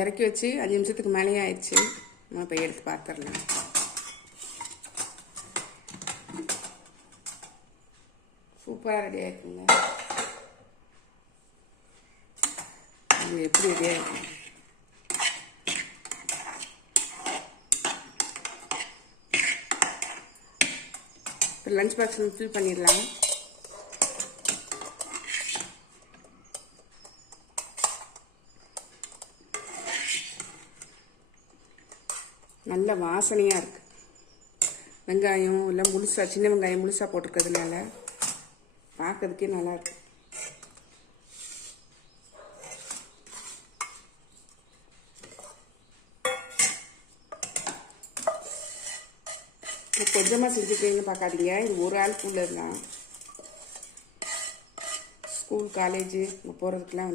இறக்கி வச்சு 5 நிமிஷத்துக்கு மேலேயே ஆயிடுச்சு. நம்ம இப்போ எடுத்து பார்த்துடலாம். சூப்பராக ரெடி ஆகிருக்குங்க. இது எப்படி ரெடி ஆகிருக்கு? இப்போ லஞ்ச் பாக்ஸில் ஃபில் பண்ணிடலாம். நல்ல வாசனையாக இருக்குது. வெங்காயம் எல்லாம் முழுசாக, சின்ன வெங்காயம் முழுசாக போட்டிருக்கிறதுனால பார்க்கறதுக்கே நல்லாயிருக்கு. கொஞ்சமாக செஞ்சுக்கிறீங்கன்னு பார்க்காதீங்க. இது ஒரு ஆள் கூலர் தான். School college போகிறதுக்கெலாம்